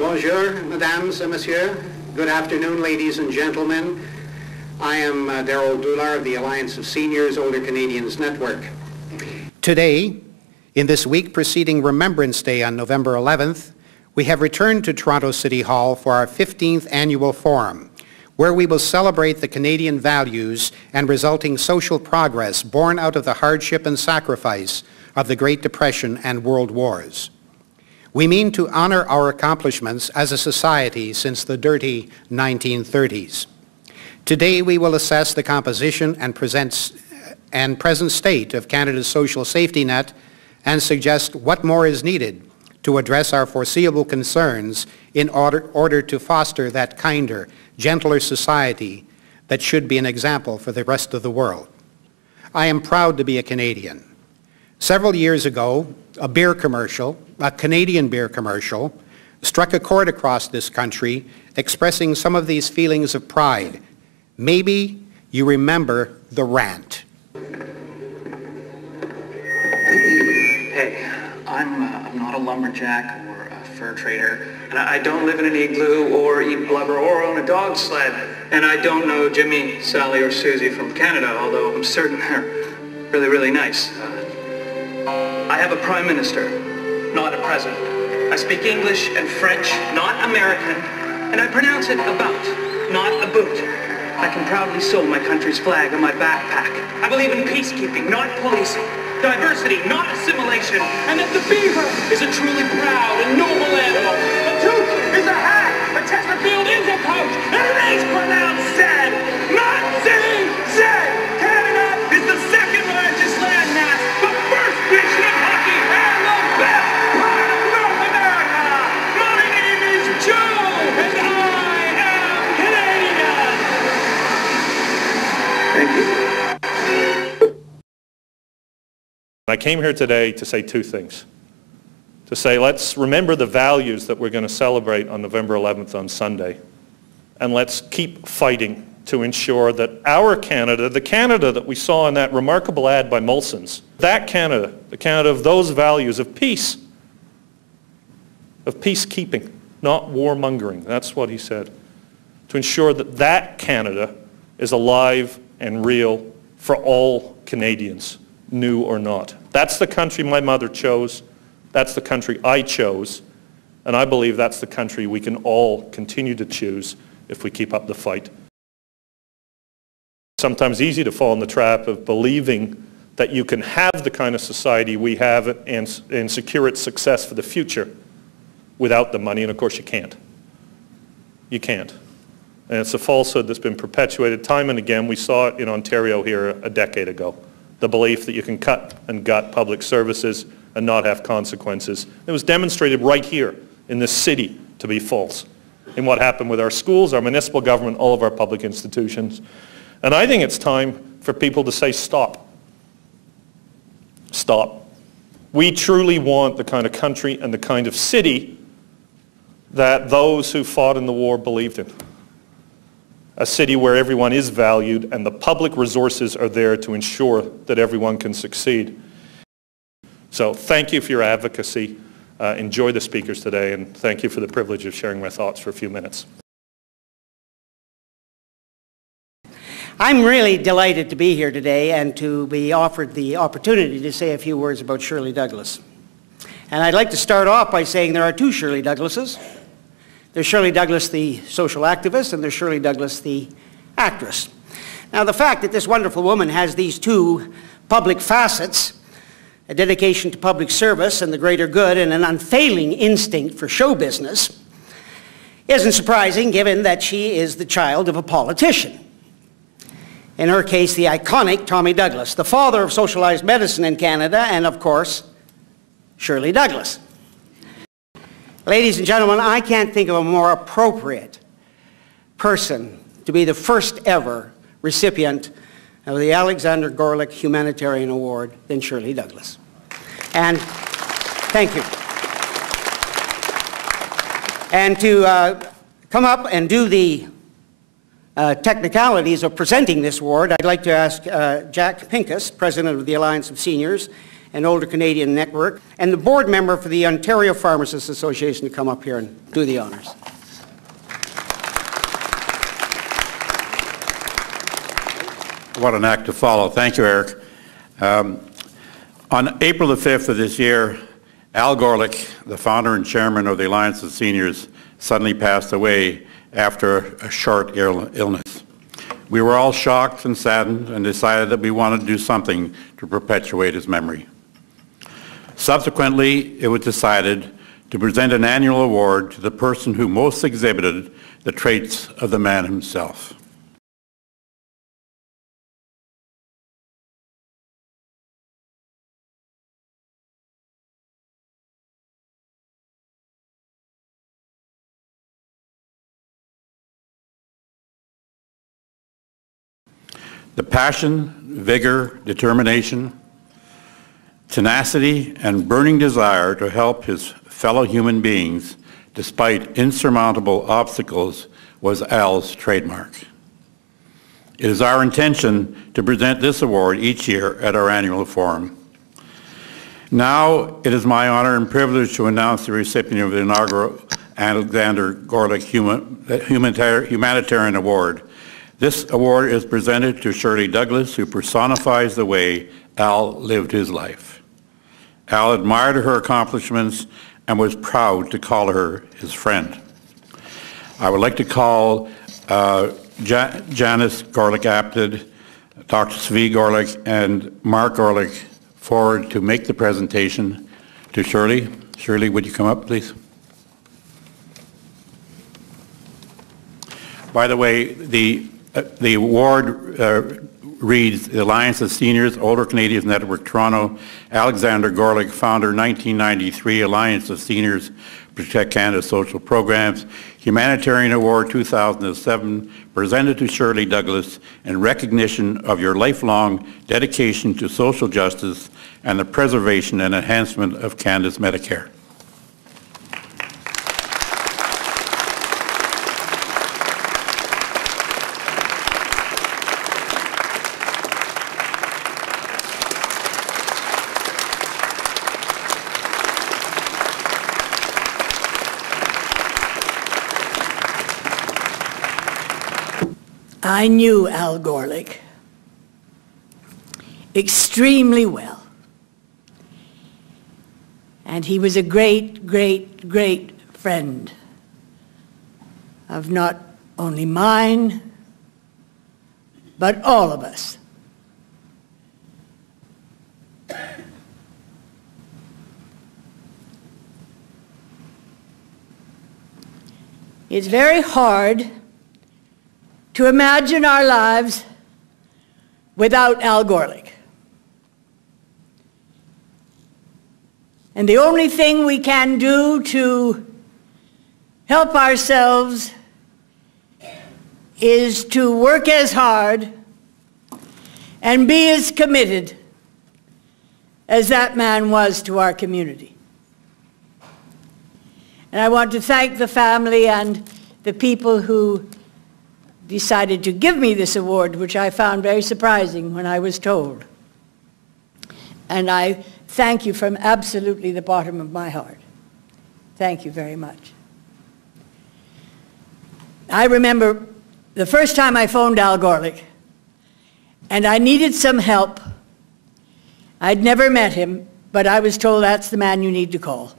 Bonjour, mesdames and messieurs. Good afternoon, ladies and gentlemen. I am Darrell Doulard of the Alliance of Seniors Older Canadians Network. Today, in this week preceding Remembrance Day on November 11th, we have returned to Toronto City Hall for our 15th annual forum, where we will celebrate the Canadian values and resulting social progress born out of the hardship and sacrifice of the Great Depression and World Wars. We mean to honor our accomplishments as a society since the dirty 1930s. Today we will assess the composition and present state of Canada's social safety net and suggest what more is needed to address our foreseeable concerns in order to foster that kinder, gentler society that should be an example for the rest of the world. I am proud to be a Canadian. Several years ago, a Canadian beer commercial, struck a chord across this country, expressing some of these feelings of pride. Maybe you remember the rant. Hey, I'm not a lumberjack or a fur trader, and I don't live in an igloo or eat blubber or own a dog sled, and I don't know Jimmy, Sally, or Susie from Canada, although I'm certain they're really, really nice. I have a prime minister, not a president. I speak English and French, not American, and I pronounce it about, not a boot. I can proudly sew my country's flag on my backpack. I believe in peacekeeping, not policing. Diversity, not assimilation. And that the beaver is a truly proud and noble animal. A tooth is a hat. A Chesterfield is a coach. And it is pronounced said, not saying said. Canada is the second largest landmass, the first nation of hockey, and the best part of North America. My name is Joe, and I am Canadian. Thank you. I came here today to say two things. To say, let's remember the values that we're going to celebrate on November 11th on Sunday. And let's keep fighting to ensure that our Canada, the Canada that we saw in that remarkable ad by Molson's, that Canada, the Canada of those values of peace, of peacekeeping, not warmongering, that's what he said, to ensure that that Canada is alive and real for all Canadians, new or not. That's the country my mother chose. That's the country I chose. And I believe that's the country we can all continue to choose if we keep up the fight. It's sometimes easy to fall in the trap of believing that you can have the kind of society we have and secure its success for the future without the money, and of course you can't. You can't. And it's a falsehood that's been perpetuated time and again. We saw it in Ontario here a decade ago. The belief that you can cut and gut public services and not have consequences. It was demonstrated right here in this city to be false in what happened with our schools, our municipal government, all of our public institutions. And I think it's time for people to say stop. Stop. We truly want the kind of country and the kind of city that those who fought in the war believed in. A city where everyone is valued and the public resources are there to ensure that everyone can succeed. So thank you for your advocacy. Enjoy the speakers today, and thank you for the privilege of sharing my thoughts for a few minutes. I'm really delighted to be here today and to be offered the opportunity to say a few words about Shirley Douglas. And I'd like to start off by saying there are two Shirley Douglases. There's Shirley Douglas, the social activist, and there's Shirley Douglas, the actress. Now, the fact that this wonderful woman has these two public facets, a dedication to public service and the greater good and an unfailing instinct for show business, isn't surprising given that she is the child of a politician. In her case, the iconic Tommy Douglas, the father of socialized medicine in Canada, and of course, Shirley Douglas. Ladies and gentlemen, I can't think of a more appropriate person to be the first ever recipient of the Alexander Gorlick Humanitarian Award than Shirley Douglas. And thank you. And to come up and do the technicalities of presenting this award, I'd like to ask Jack Pincus, President of the Alliance of Seniors, and Older Canadian Network, and the board member for the Ontario Pharmacists Association to come up here and do the honors. What an act to follow. Thank you, Eric. On April the 5th of this year, Al Gorlick, the founder and chairman of the Alliance of Seniors, suddenly passed away after a short illness. We were all shocked and saddened and decided that we wanted to do something to perpetuate his memory. Subsequently, it was decided to present an annual award to the person who most exhibited the traits of the man himself. The passion, vigor, determination, tenacity, and burning desire to help his fellow human beings despite insurmountable obstacles was Al's trademark. It is our intention to present this award each year at our annual forum. Now it is my honor and privilege to announce the recipient of the inaugural Alexander Gorlick Humanitarian Award. This award is presented to Shirley Douglas, who personifies the way Al lived his life. Al admired her accomplishments and was proud to call her his friend. I would like to call Janice Gorlick-Apted, Dr. Svi Gorlick, and Mark Gorlick forward to make the presentation to Shirley. Shirley, would you come up, please? By the way, the award reads the Alliance of Seniors, Older Canadians Network, Toronto, Alexander Gorlick, founder, 1993, Alliance of Seniors, Protect Canada's Social Programs, Humanitarian Award 2007, presented to Shirley Douglas in recognition of your lifelong dedication to social justice and the preservation and enhancement of Canada's Medicare. I knew Al Gorlick extremely well. And he was a great, great, great friend of not only mine, but all of us. It's very hard to imagine our lives without Al Gorlick. And the only thing we can do to help ourselves is to work as hard and be as committed as that man was to our community. And I want to thank the family and the people who decided to give me this award, which I found very surprising when I was told. And I thank you from absolutely the bottom of my heart. Thank you very much. I remember the first time I phoned Al Gorlick, and I needed some help. I'd never met him, but I was told that's the man you need to call.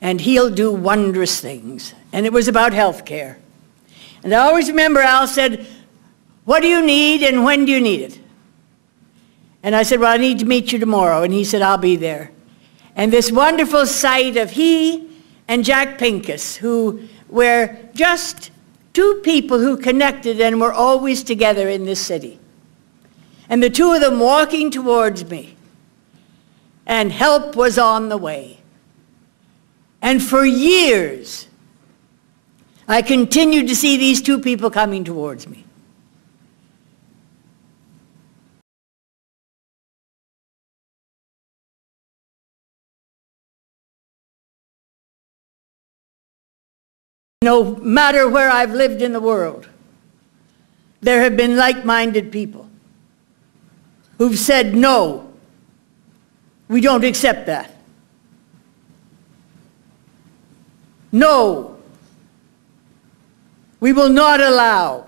And he'll do wondrous things. And it was about health care. And I always remember Al said, "What do you need and when do you need it?" And I said, "Well, I need to meet you tomorrow." And he said, "I'll be there." And this wonderful sight of he and Jack Pincus, who were just two people who connected and were always together in this city. And the two of them walking towards me. And help was on the way. And for years, I continued to see these two people coming towards me. No matter where I've lived in the world, there have been like-minded people who've said no We don't accept that. No, we will not allow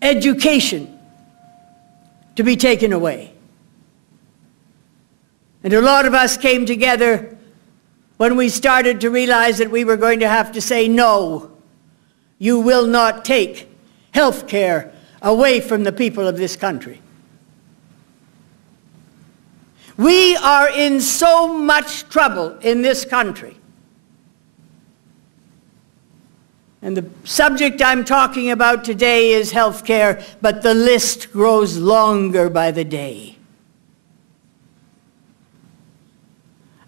education to be taken away. And a lot of us came together when we started to realize that we were going to have to say, no, you will not take health care away from the people of this country. We are in so much trouble in this country. And the subject I'm talking about today is health care, but the list grows longer by the day.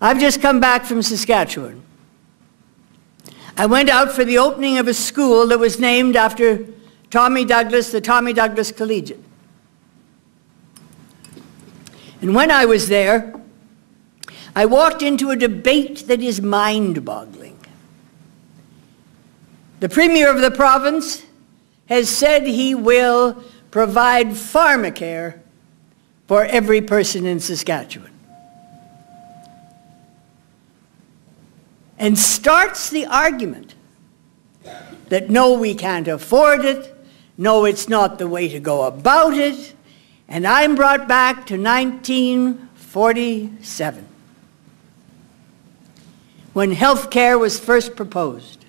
I've just come back from Saskatchewan. I went out for the opening of a school that was named after Tommy Douglas, the Tommy Douglas Collegiate. And when I was there, I walked into a debate that is mind-boggling. The Premier of the province has said he will provide pharmacare for every person in Saskatchewan. And starts the argument that no, we can't afford it, no, it's not the way to go about it, and I'm brought back to 1947, when health care was first proposed.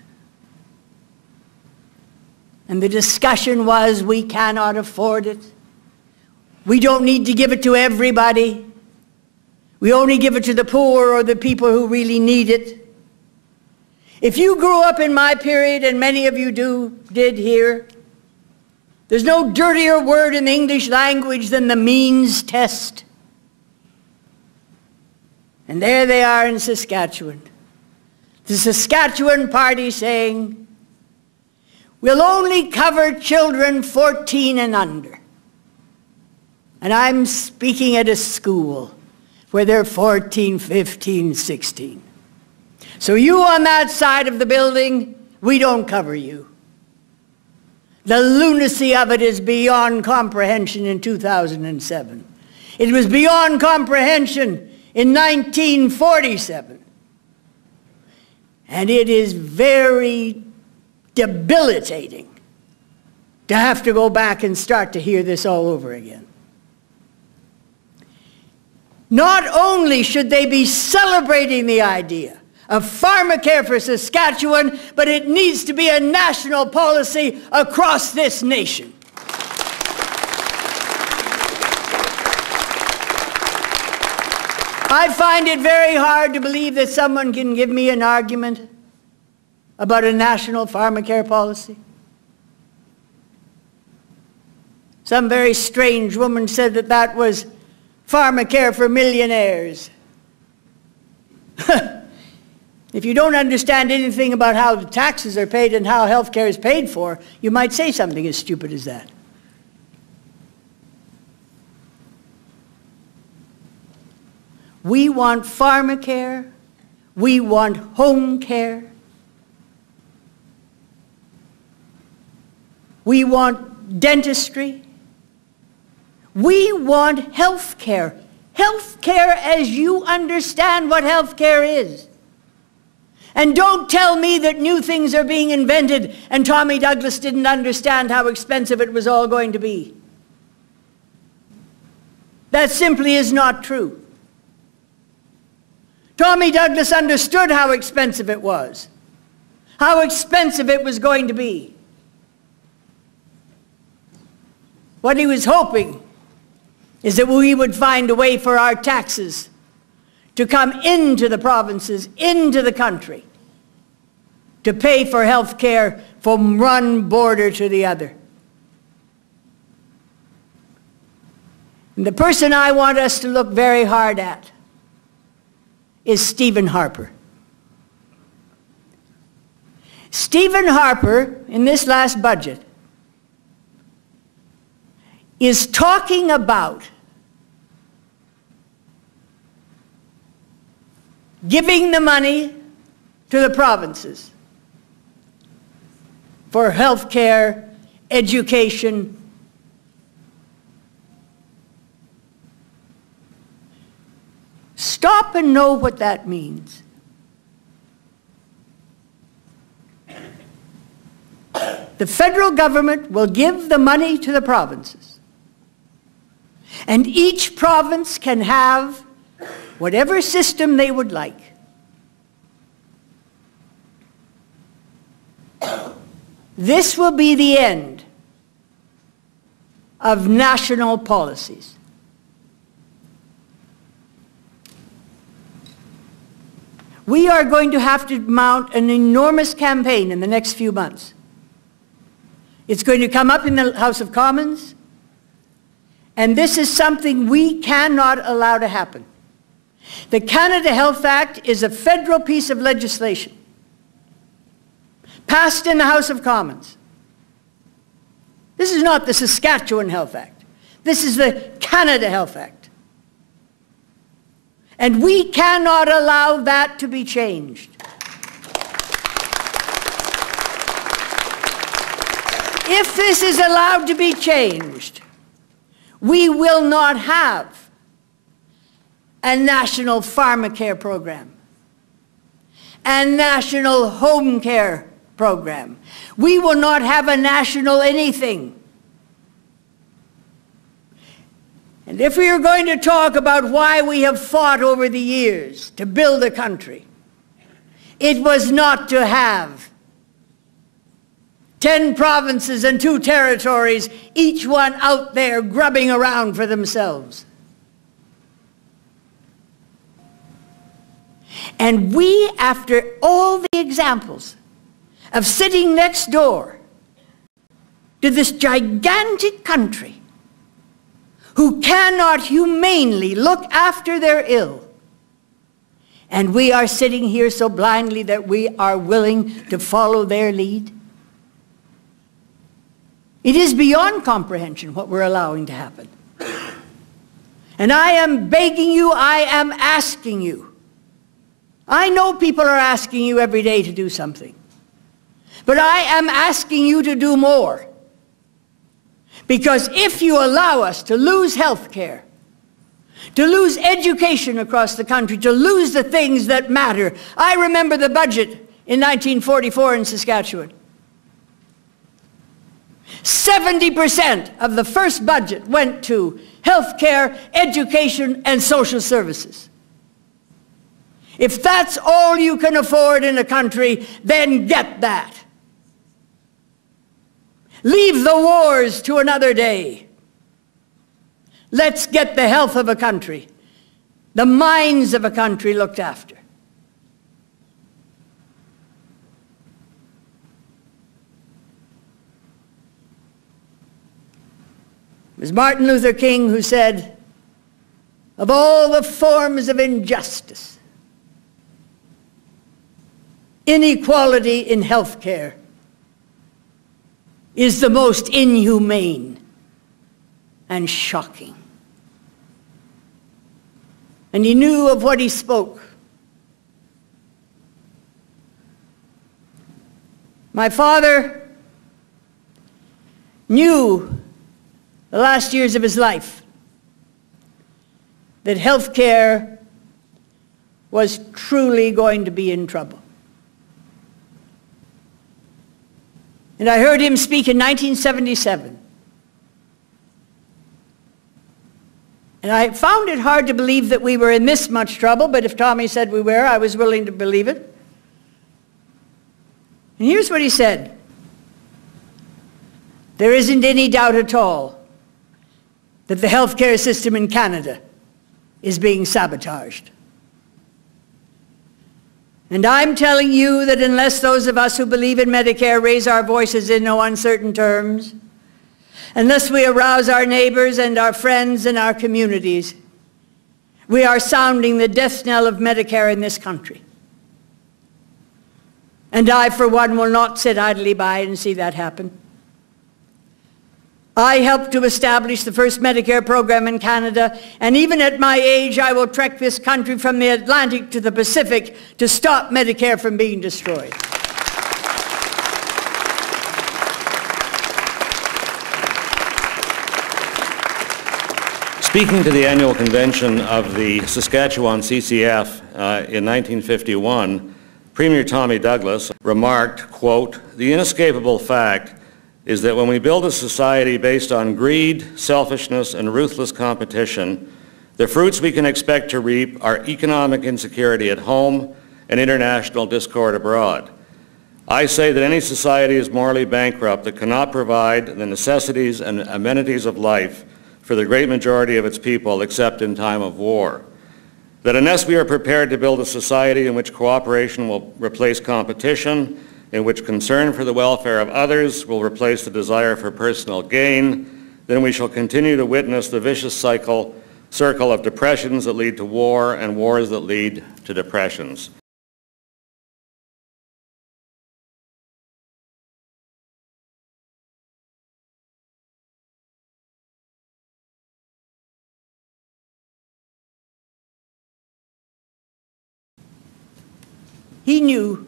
And the discussion was, we cannot afford it. We don't need to give it to everybody. We only give it to the poor or the people who really need it. If you grew up in my period, and many of you did here, there's no dirtier word in the English language than the means test. And there they are in Saskatchewan. The Saskatchewan party saying, we'll only cover children 14 and under. And I'm speaking at a school where they're 14, 15, 16. So you on that side of the building, we don't cover you. The lunacy of it is beyond comprehension in 2007. It was beyond comprehension in 1947. And it is very debilitating to have to go back and start to hear this all over again. Not only should they be celebrating the idea of pharmacare for Saskatchewan, but it needs to be a national policy across this nation. I find it very hard to believe that someone can give me an argument about a national pharmacare policy. Some very strange woman said that that was pharmacare for millionaires. If you don't understand anything about how the taxes are paid and how health care is paid for, you might say something as stupid as that. We want pharmacare. We want home care. We want dentistry. We want health care. Health care as you understand what health care is. And don't tell me that new things are being invented and Tommy Douglas didn't understand how expensive it was all going to be. That simply is not true. Tommy Douglas understood how expensive it was, how expensive it was going to be. What he was hoping is that we would find a way for our taxes to come into the provinces, into the country, to pay for health care from one border to the other. And the person I want us to look very hard at is Stephen Harper. Stephen Harper, in this last budget, is talking about giving the money to the provinces for health care, education, stop and know what that means. The federal government will give the money to the provinces. And each province can have whatever system they would like. This will be the end of national policies. We are going to have to mount an enormous campaign in the next few months. It's going to come up in the House of Commons, and this is something we cannot allow to happen. The Canada Health Act is a federal piece of legislation passed in the House of Commons. This is not the Saskatchewan Health Act. This is the Canada Health Act. And we cannot allow that to be changed. If this is allowed to be changed, we will not have a national pharmacare program, a national home care program. We will not have a national anything. And if we are going to talk about why we have fought over the years to build a country, it was not to have 10 provinces and 2 territories, each one out there grubbing around for themselves. And we, after all the examples of sitting next door to this gigantic country who cannot humanely look after their ill, and we are sitting here so blindly that we are willing to follow their lead, it is beyond comprehension what we're allowing to happen. And I am begging you, I am asking you. I know people are asking you every day to do something. But I am asking you to do more. Because if you allow us to lose health care, to lose education across the country, to lose the things that matter. I remember the budget in 1944 in Saskatchewan. 70% of the first budget went to health care, education, and social services. If that's all you can afford in a country, then get that. Leave the wars to another day. Let's get the health of a country, the minds of a country looked after. It was Martin Luther King who said, of all the forms of injustice, inequality in health care is the most inhumane and shocking. And he knew of what he spoke. My father knew the last years of his life that health care was truly going to be in trouble. And I heard him speak in 1977. And I found it hard to believe that we were in this much trouble, but if Tommy said we were, I was willing to believe it. And here's what he said. There isn't any doubt at all that the healthcare system in Canada is being sabotaged. And I'm telling you that unless those of us who believe in Medicare raise our voices in no uncertain terms, unless we arouse our neighbors and our friends and our communities, we are sounding the death knell of Medicare in this country. And I, for one, will not sit idly by and see that happen. I helped to establish the first Medicare program in Canada, and even at my age, I will trek this country from the Atlantic to the Pacific to stop Medicare from being destroyed. Speaking to the annual convention of the Saskatchewan CCF in 1951, Premier Tommy Douglas remarked, quote, "The inescapable fact is that when we build a society based on greed, selfishness, and ruthless competition, the fruits we can expect to reap are economic insecurity at home and international discord abroad. I say that any society is morally bankrupt that cannot provide the necessities and amenities of life for the great majority of its people except in time of war. That unless we are prepared to build a society in which cooperation will replace competition, in which concern for the welfare of others will replace the desire for personal gain, then we shall continue to witness the vicious circle of depressions that lead to war and wars that lead to depressions." He knew.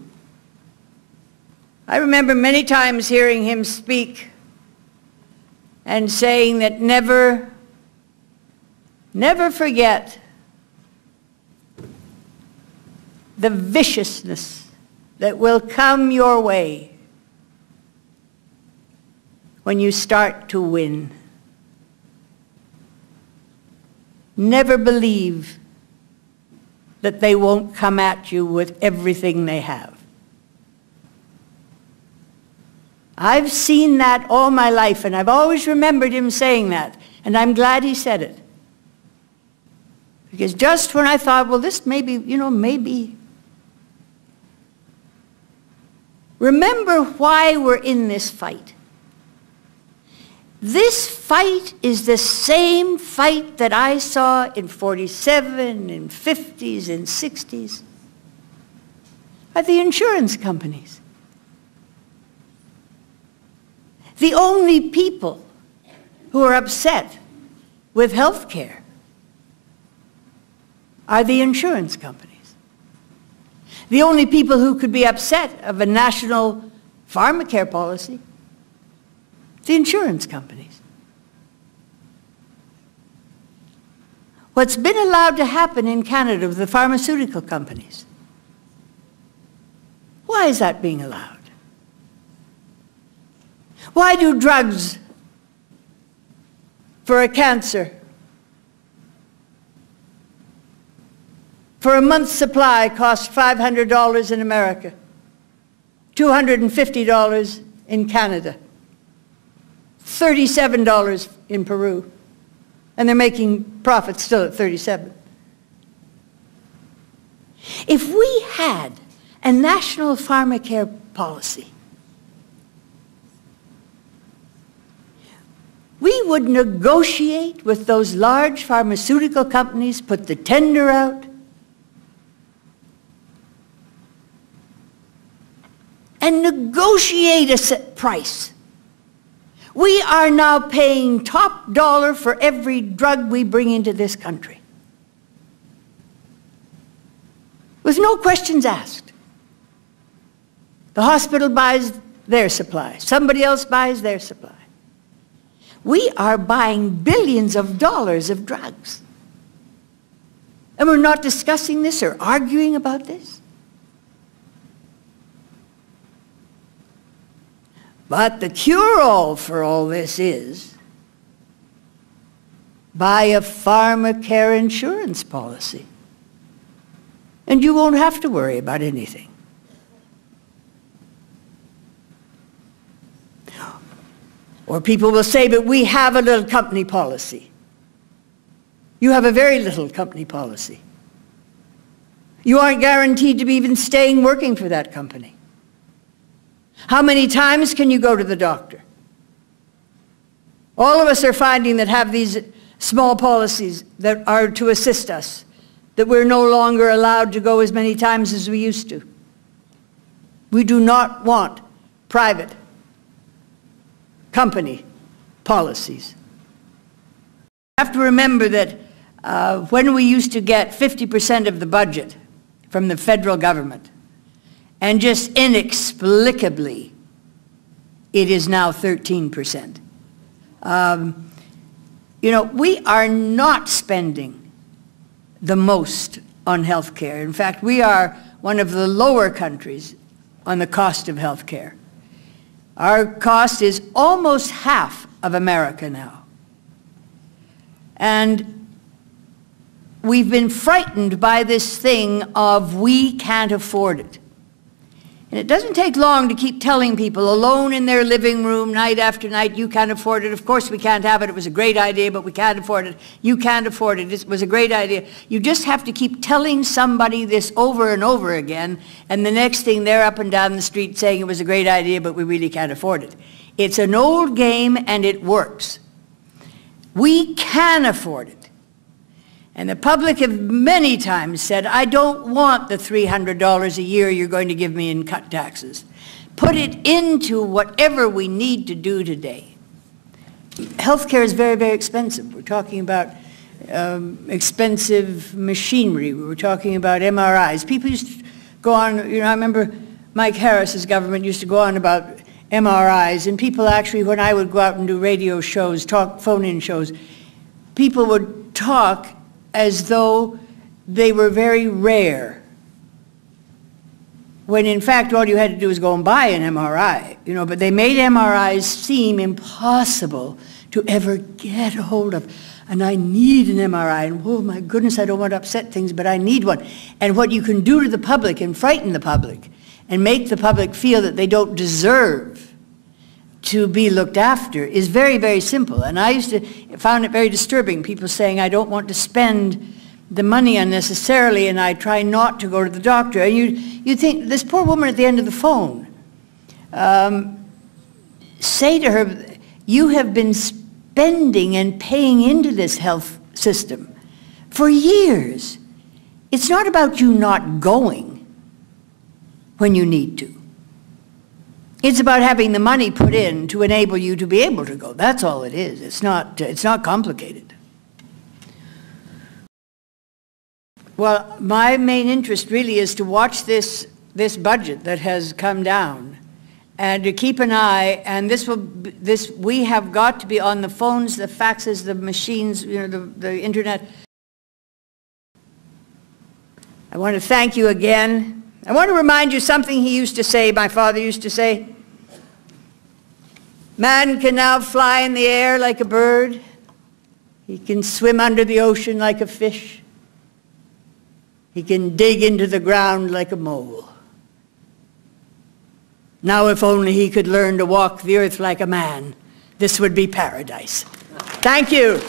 I remember many times hearing him speak and saying that never forget the viciousness that will come your way when you start to win. Never believe that they won't come at you with everything they have. I've seen that all my life, and I've always remembered him saying that, and I'm glad he said it. Because just when I thought, well, this maybe, maybe. Remember why we're in this fight. This fight is the same fight that I saw in 47, in 50s, in 60s, at the insurance companies. The only people who are upset with health care are the insurance companies. The only people who could be upset of a national pharmacare policy, the insurance companies. What's been allowed to happen in Canada with the pharmaceutical companies, why is that being allowed? Why do drugs for a cancer, for a month's supply, cost $500 in America, $250 in Canada, $37 in Peru, and they're making profits still at 37. If we had a national pharmacare policy, we would negotiate with those large pharmaceutical companies, put the tender out, and negotiate a set price. We are now paying top dollar for every drug we bring into this country, with no questions asked. The hospital buys their supply. Somebody else buys their supply. We are buying billions of dollars of drugs. And we're not discussing this or arguing about this. But the cure-all for all this is buy a pharmacare insurance policy, and you won't have to worry about anything. Or people will say, but we have a little company policy. You have a very little company policy. You aren't guaranteed to be even staying working for that company. How many times can you go to the doctor? All of us are finding that have these small policies that are to assist us, that we're no longer allowed to go as many times as we used to. We do not want private company policies. You have to remember that when we used to get 50% of the budget from the federal government, and just inexplicably, it is now 13%. You know, we are not spending the most on health care. In fact, we are one of the lower countries on the cost of health care. Our cost is almost half of America now. And we've been frightened by this thing of we can't afford it. And it doesn't take long to keep telling people alone in their living room night after night, you can't afford it. Of course we can't have it. It was a great idea, but we can't afford it. You can't afford it. It was a great idea. You just have to keep telling somebody this over and over again, and the next thing they're up and down the street saying it was a great idea, but we really can't afford it. It's an old game, and it works. We can afford it. And the public have many times said, I don't want the $300 a year you're going to give me in cut taxes. Put it into whatever we need to do today. Healthcare is very, very expensive. We're talking about expensive machinery. We were talking about MRIs. People used to go on, you know, I remember Mike Harris's government used to go on about MRIs, and people actually, when I would go out and do radio shows, phone-in shows, people would talk as though they were very rare, when in fact all you had to do was go and buy an MRI, you know, but they made MRIs seem impossible to ever get a hold of. And I need an MRI, and oh my goodness, I don't want to upset things, but I need one. And what you can do to the public and frighten the public and make the public feel that they don't deserve to be looked after is very, very simple. And I found it very disturbing, people saying, I don't want to spend the money unnecessarily, and I try not to go to the doctor. And you think, this poor woman at the end of the phone, say to her, you have been spending and paying into this health system for years. It's not about you not going when you need to. It's about having the money put in to enable you to be able to go. That's all it is. It's not complicated. Well, my main interest really is to watch this budget that has come down, and to keep an eye. And we have got to be on the phones, the faxes, the machines, you know, the internet. I want to thank you again. I want to remind you something he used to say, my father used to say. Man can now fly in the air like a bird. He can swim under the ocean like a fish. He can dig into the ground like a mole. Now if only he could learn to walk the earth like a man, this would be paradise. Thank you.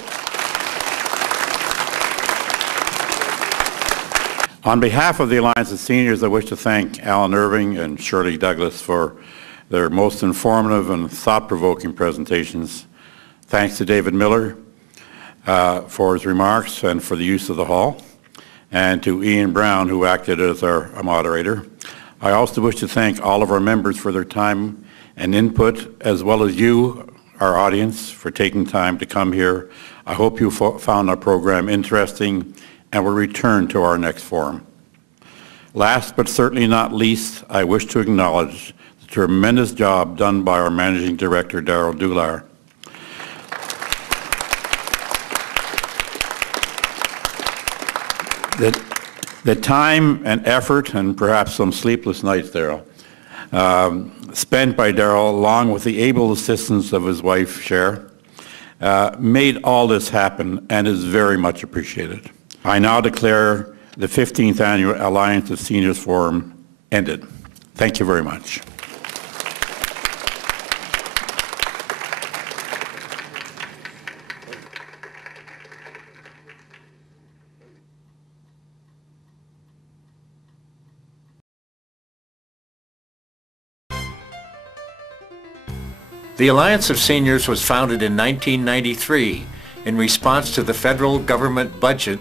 On behalf of the Alliance of Seniors, I wish to thank Alan Irving and Shirley Douglas for their most informative and thought-provoking presentations. Thanks to David Miller for his remarks and for the use of the hall, and to Ian Brown, who acted as our moderator. I also wish to thank all of our members for their time and input, as well as you, our audience, for taking time to come here. I hope you found our program interesting and will return to our next forum. Last but certainly not least, I wish to acknowledge the tremendous job done by our Managing Director, Darrell Dular. The time and effort, and perhaps some sleepless nights, Darrell, spent by Darrell, along with the able assistance of his wife, Cher, made all this happen and is very much appreciated. I now declare the 15th Annual Alliance of Seniors Forum ended. Thank you very much. The Alliance of Seniors was founded in 1993 in response to the federal government budget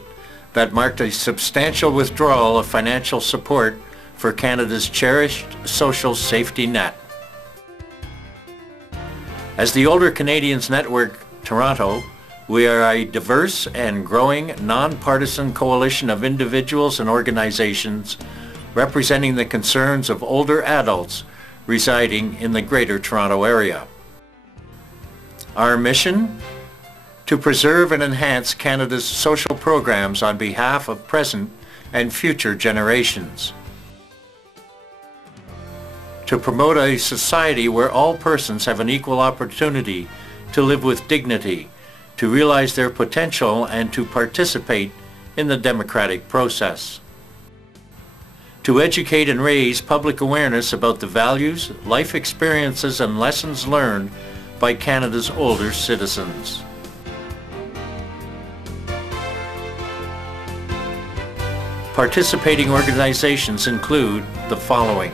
that marked a substantial withdrawal of financial support for Canada's cherished social safety net. As the Older Canadians Network Toronto, we are a diverse and growing nonpartisan coalition of individuals and organizations representing the concerns of older adults residing in the Greater Toronto Area. Our mission? to preserve and enhance Canada's social programs on behalf of present and future generations, to promote a society where all persons have an equal opportunity to live with dignity, to realize their potential, and to participate in the democratic process, to educate and raise public awareness about the values, life experiences, and lessons learned by Canada's older citizens. Participating organizations include the following: